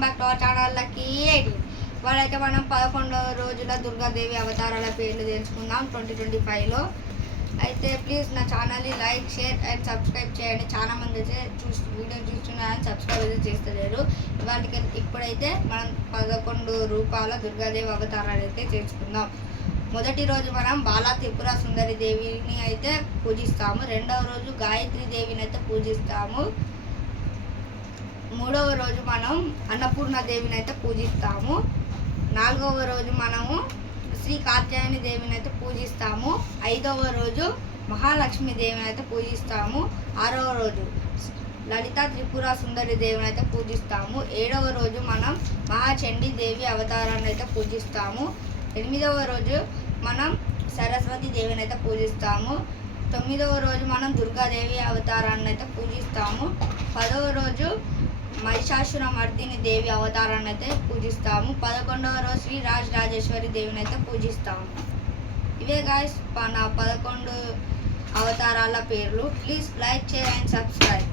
Welcome back to our channel lucky 18. వాళ్ళైతే మనం 11వ రోజుల దుర్గాదేవి అవతారాల పేర్లు తెలుసుకుందాం 2025లో. అయితే ప్లీజ్ నా ఛానల్ని లైక్, షేర్ అండ్ సబ్స్క్రైబ్ చేయండి. చాలా మంది అయితే వీడియో చూస్తున్నారని సబ్స్క్రైబ్ అయితే చేస్తలేరు. ఇప్పుడైతే మనం 11 రూపాయల దుర్గాదేవి అవతారాలు అయితే తెలుసుకుందాం. మొదటి రోజు మనం బాలా త్రిపుర సుందరి దేవిని అయితే పూజిస్తాము. రెండవ రోజు గాయత్రి దేవిని అయితే పూజిస్తాము. మూడవ రోజు మనం అన్నపూర్ణ దేవిని అయితే పూజిస్తాము. నాలుగవ రోజు మనము శ్రీ కాత్యాయని దేవిని అయితే పూజిస్తాము. ఐదవ రోజు మహాలక్ష్మి దేవిని అయితే పూజిస్తాము. ఆరవ రోజు లలిత త్రిపుర సుందరి దేవిని అయితే పూజిస్తాము. ఏడవ రోజు మనం మహాచండీ దేవి అవతారాన్ని అయితే పూజిస్తాము. ఎనిమిదవ రోజు మనం సరస్వతి దేవిని అయితే పూజిస్తాము. తొమ్మిదవ రోజు మనం దుర్గాదేవి అవతారాన్ని అయితే పూజిస్తాము. 10వ రోజు మహిషాసురమర్దిని దేవి అవతారాన్ని అయితే పూజిస్తాము. 11వ రోజు శ్రీ రాజరాజేశ్వరి దేవిని అయితే పూజిస్తాము. ఇవే గాయ్స్ నా 11 అవతారాల పేర్లు. Please like, share and subscribe.